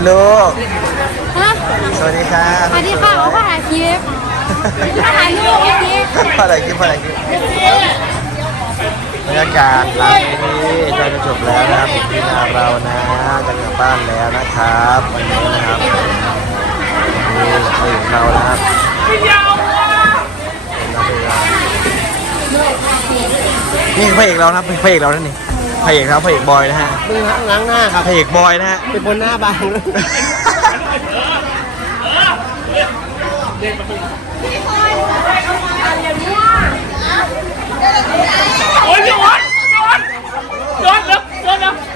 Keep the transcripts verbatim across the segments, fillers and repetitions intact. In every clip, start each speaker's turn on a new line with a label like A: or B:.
A: ลูก
B: ฮะ
A: สวัสดีค่ะ
B: สวัสดีค่ะเอาผ้าถ่ายคลิปผ้าถ่ายรูปคลิป
A: ผ้าถ่ายคลิปผ้าถ่ายคลิปบรรยากาศหลังนี้จะจบแล้วนะครับที่นาเรานะจะกลับบ้านแล้วนะครับวันนี้นะครับนี่เราอยู่เรานะครับนี่พระเอกเรานะครับพระเอกเรานั่นนี่พระเอกครับพระเอกบอยนะฮะ
C: มึงล้างหน้าครับ
A: พระเอกบอยนะฮะ
C: เป็นบนหน้าบาง
D: โอ้ยโยนโยนโยนแล้วโยนแล้ว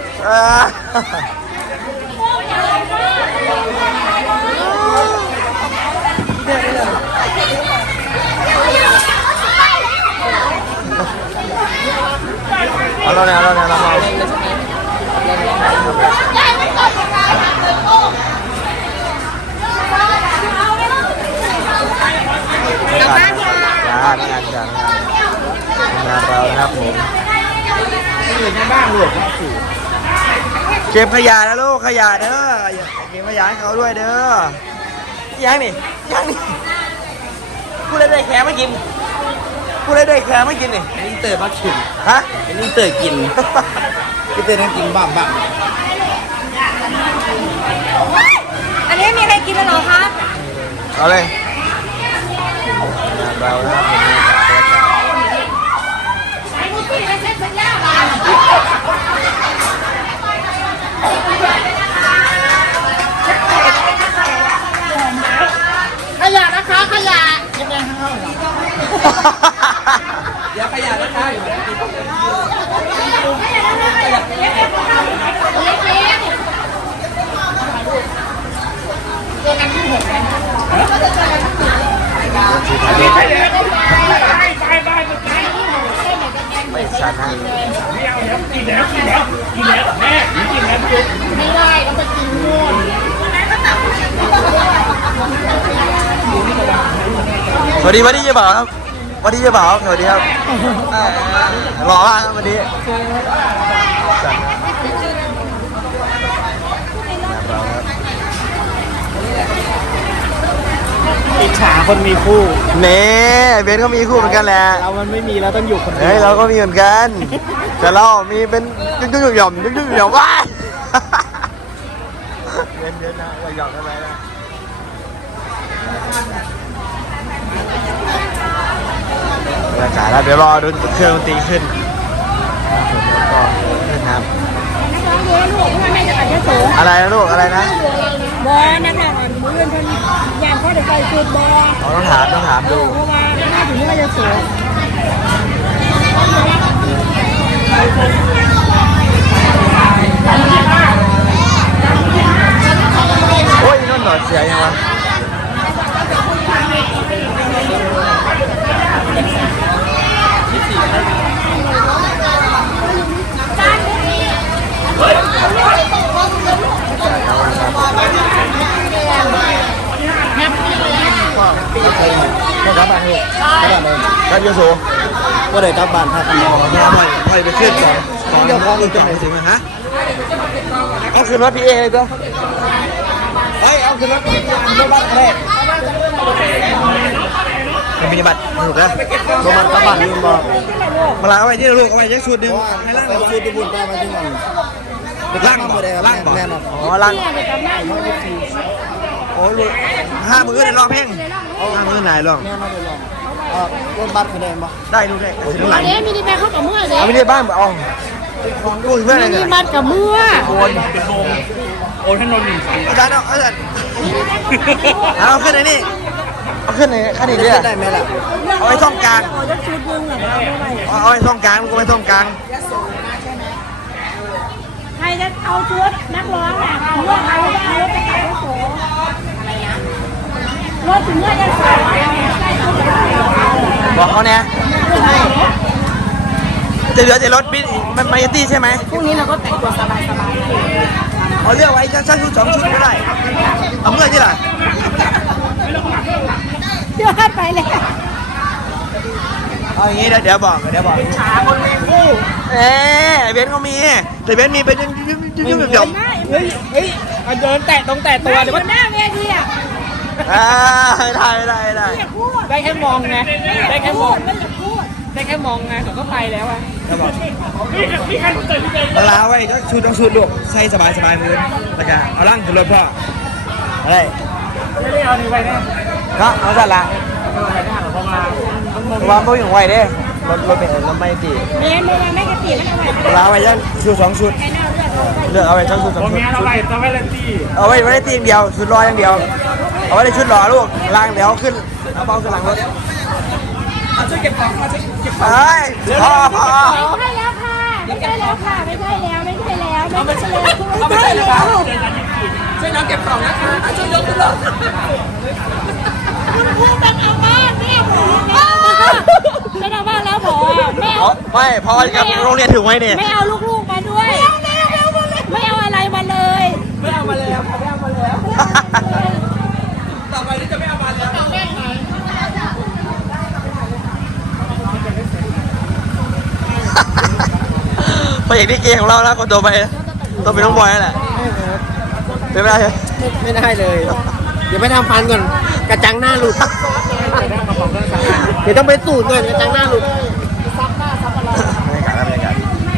A: เอาเราเนี่ยเอาเราเนี่ยเราเอางานจ้างานจ้างงานเรานะครับผมบ้านลูกเก็บขยะนะลูกขยะเด้อเก็บขยะให้เขาด้วยเด้อยังนี่ยังนี่พูดได้ได้แค่ไม่กินพูดได้ได้แค่ไม่กินนี่
C: อันนี้เตยมาขิน
A: ฮะ
C: อันนี้เตยกินพี่เตยนั่งกินบ้างบ้าง
B: อันนี้มีอะไรกินแล้วเหรอครับ
A: เอาเลยเรานะครับ
B: ขยะนะคะขยะยังไงข้างนอก
C: เดี๋ยวขยะนะคะอยู่
A: ไม่ชัดให้
D: กินแล้วกินแล้วกินแล้วแม่กินแล้ว
B: ไม่ได้ต้องไปกินนู่น
A: สวัสดีวันนี้เจ๊บ่าวครับวันนี้เจ๊บ่าวสวัสดีครับหล่อมากครับวันนี้
C: อิจฉาคนมีคู่
A: เน่เบนเขามีคู่เหมือนกันแหละ
C: เรามันไม่มีแล้วต้องอยู่คนเดียว
A: เฮ้ยเราก็มีเหมือนกันแต่เรามีเป็นยุ่งยุ่งหย่อมยุ่งยุ่งหย่อมว้าเย็นเย็นนะหย่อมได้ไหมนะบรรยากาศแล้วเดี๋ยวรอดูเครื่องดนตรีขึ้นขึ้นครับอะไรนะลูกอะไรนะ
B: บอนะคะมือเพิ่นยานเขาได้ใส่ชุดบอ
A: ต้องถามต้องถามดู
B: เพราะว่าหน้าถึงว่าจะสวย
A: โอ้ยนั่นหน่อยเสียยังวะก็กลับบ้านเลยกลับบ้านเลยกลับยโส
C: ก็เลยกลับบ้านพักกัน
A: อ๋อไปไปไปขึ้นก่อนก่อนเดี๋ยวพร้อมอีกจังถึงนะฮะเอาขึ้นรถพี่เอเลยก็เฮ้ยเอาขึ้นรถรถบัสอะไรเป็นปฏิบัติถูกแล้ว
C: รถบัสกลับบ้านลืมบอก
A: มาลาเอาไว้ที่ลูกเอาไว้ยักชุดนึงให้ล่าง
C: ชุดที่บุญตามาที่มัน
A: ล่างบ่ล่างบ่
C: แน่นอน
A: อ๋อล่างโอ้ลูกห้ามือในรอบเพ่งห้ามือไหนลอง
C: แน่นอนเลยลองรถบัสคะแนนบ่
A: ได้ลูกได้ถึงหลัง
B: เอ๊ะมีดีแม่เขากับเมื่อเลย
A: เอาไม่ได้บ้านบ่เอาดูเพื่อนอะไรกัน
B: มีบัตรกับเมื่อ
D: โอนเป็นโอนโอนให้นนท์หนึ่งสอง
A: อาจารย์เอาอาจารย์เอาขึ้นไหนนี่เอาขึ้นไหนขั้นนี้ด้วย
C: ได้ไหมล่ะ
A: เอาไว้ช่องกลางเอาไว้ช่องกลางลูกไว้ช่องกลาง
B: ใครจะเอาชุดนักร้องอ่ะเมื่อเขาเอารถไปขายโสรถถึงเมื่อจะสาย
A: บอกเขาเนี่ยจะเหลือแต่รถบิ๊กมันมาเยตี้ใช่ไหม
B: พรุ่งนี้เราก็แต่งตัวสบายๆ
A: เอาเลือกไว้ชั้นชุดสองชุดก็ได้เอาเมื่อที่ไหน
B: เดี๋ยวไปเลย
A: เอาอย่างนี้เดี๋ยวบอกเดี๋ยวบอก
C: ช้าคนมีคู่
A: เอ๊ะเบนเขามีแต่เบนมีเป็นยุ่งยุ่งยุ่งยุ่งแบบ
D: เฮ้ยเฮ้ยเอาเดินแตะตรงแตะตัวเดี๋ยว
B: ค
D: มัน
B: นหน้าเวทีอ่ะ
A: อ่าไม่ได้ไม่ได้ไม่ได้
B: อย่าพูด
D: ได้แค่มองไงได้แค่มอง
B: ไม่อย่าพูด
D: ได้แค่มองไงเขาก็ไปแล้วอ่ะพี่พี่คันเตยพี่เตย
A: เวลาไว้ก็ชุดต้องชุดลูกใส่สบายสบายมือแล้วก็เอาล่างขึ้นรถพ่ออะไร
D: ไม่ได้เอานี่ไปแน่
A: ก็เอาสั่นละ
D: เอาไปได้หรอเพราะว่ามันมอง
A: วางตัวอย่างไวเด้รถรถเป็นรถไม่ตี
B: เมียไม่ไม่กระติแล้วเอาไว้
A: เวลาไว้ยังชุดสองชุด
B: ใครเน่าเลือดเอาไว้
A: เลือกเอาไว้ทั้งชุดสอง
D: ผม
A: ชุด
D: แม่เราไปต้องไปเล่นที่
A: เอาไว้ไม่ได้ตีอย่างเดียวชุดรออย่างเดียว เอาไว้ในชุดหล่อลูกล่างเดี๋ยวขึ้นเอาเบาขึ้นหลังรถ
D: เอาช่วยเก็บของมาช่วยเก็บของ
A: เฮ้ยพ่อพ่อ
B: ไม่ใช่แล้วค่ะไม่ใช่แล้วค่ะไม่ใช่แล้วไม่ใช่แล้วไม่ใช่แล้ว
D: เอาไป
B: ไม่
D: ใส่
B: ใช่
D: เลย
B: แล้
D: คว รับช่วยน้องเก็บของนะคะช่วยยกขึ้นรถ
B: คุณครูต้องเอาบ้านแม่ผมไม่เอาบ้านแล้วผมไม่เอา
A: ไม่พ่อกับโรงเรียนถึงไว้เนี่ย
B: ไม่เอาลูกๆมาด้วยไม่เอาอะไรมาเลย
D: ไม่เอามาแล้วไม่เอามาแล้วต่อไปนี้จะไม่เอามาแล้วแม่หาย
A: พระเอกนี่เกของเราแล้วคนตัวไปต้องเป็นน้องบอยนั่นแหละเป็นไม่ได้
C: ไม่ได้เลย เดี๋ยวไปทำพันก่อนกระจังหน้าหลุดเดี๋ยวต้องไปสูตรก่อนกระจังหน้าหลุด
A: บรรยากาศบรรยากาศ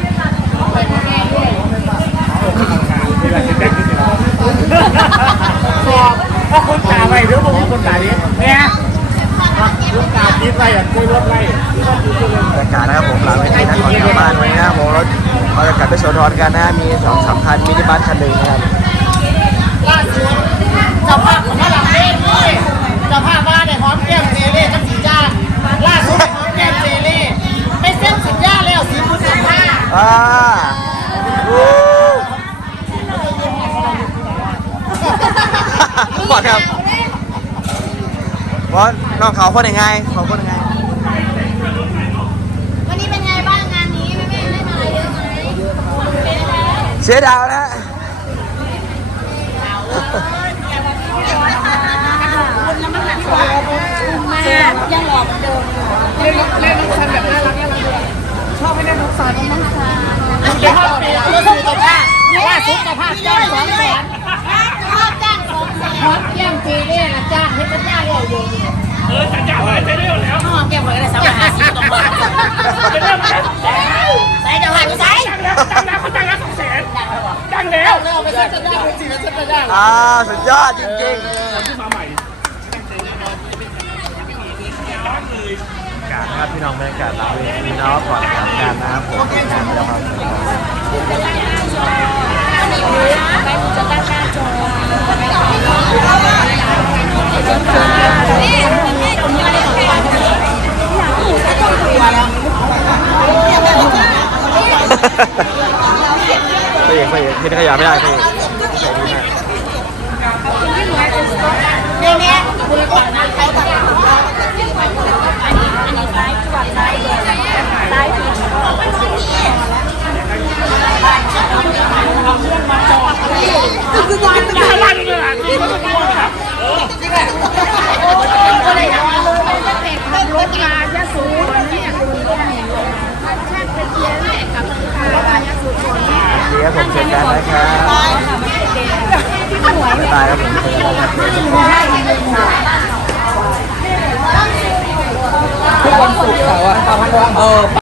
D: ถ้าคนตาไปหรือผมคนตานี้เนี่ยลูกตาคิดไปอ่ะคือรถไล่
A: บรรยากาศนะครับผมหลังเวทีนักข่าวที่บ้านวันนี้นะครับผมรถเราจะกลับไปโซนทอนกันนะมีสองสามคันมินิบัสคันหนึ่งนะครับ
C: ล่าสุดเจ้าภาพของพระหลังเล่นนี่เจ้าภาพบ้านเนี่ยหอมแก้มเจเล่ทั้งสีจานล่าสุดหอมแก้มเจเล่ไปเส้นสัญญาแล้วสีบุญสัญญา
A: อ่าวู้บอกครับว่าน้องเขาคนยังไงเขาคนยังไง
B: วันนี้เป็นไงบ้างงานนี้แม่แม่ได้มาเยอะไหม
A: เสียดาวนะ
B: คุณน้ำมันหนักกว่าคุณมากยังหล่อเหมือนเดิม
D: เล่นเล่นน้องซันแบบน่ารักน่ารักเลยชอบให้เล่นน้องซัน
B: น้องสาว
C: เดี๋ยวเดี๋ยวเดี๋ยวเจ้าภาพล่าสุดเจ้าภาพจ้างสองแสน
B: ชอบจ้างสองแสน
C: หอมแก้มเจเล่นะจ้างให้สัญญาแล้วอยู่
D: เออจะจ่ายไปเร็วแล้ว
C: หอมแก้มเหมือนกันเลยสามร้อยห้าสิบต่อวัน
D: จะเริ่มแล้วสองแสน
C: ใส่เจ้าภาพไปใส่
D: จังแล้วเขาจังแล้วสองแสนจังแล้ว
C: เราไปเส้นสัญญาจริงๆแล้วเส้นสัญญา
A: อ่าสุดยอดจริงๆ
D: ขึ้นมาใหม่
A: การนะครับพี่น้องบรรยากาศหลังเวทีเนาะก่อนทำการนะครับผมทำงานแล้วครับ
B: ไปจะตั้งหน้าจอ
A: ไปเองไปเองที่ขยะไม่ได้ไปเอง
B: เดี๋ยวนี้คุณก่อนนะเขาตัดอันนี้อันนี้ซ้ายจวดซ้ายซ้ายผิด
D: จะลั่นเลยอ่ะที่เขาจะพูดครับ
B: ก็เลยเอาเลยมันจะเป็ดขับรถมายะสูตอนนี้คุณเนี่ยช่างเป็นเทียนแหละกับรถมายะสูตรคนนี้
A: เดี๋ยวผมเจอกันนะครับ
B: หวย
A: บ๊ายบายครับผมเจอกันนะครับ
C: ทุกวันศุกร์เสาร์อะเออไป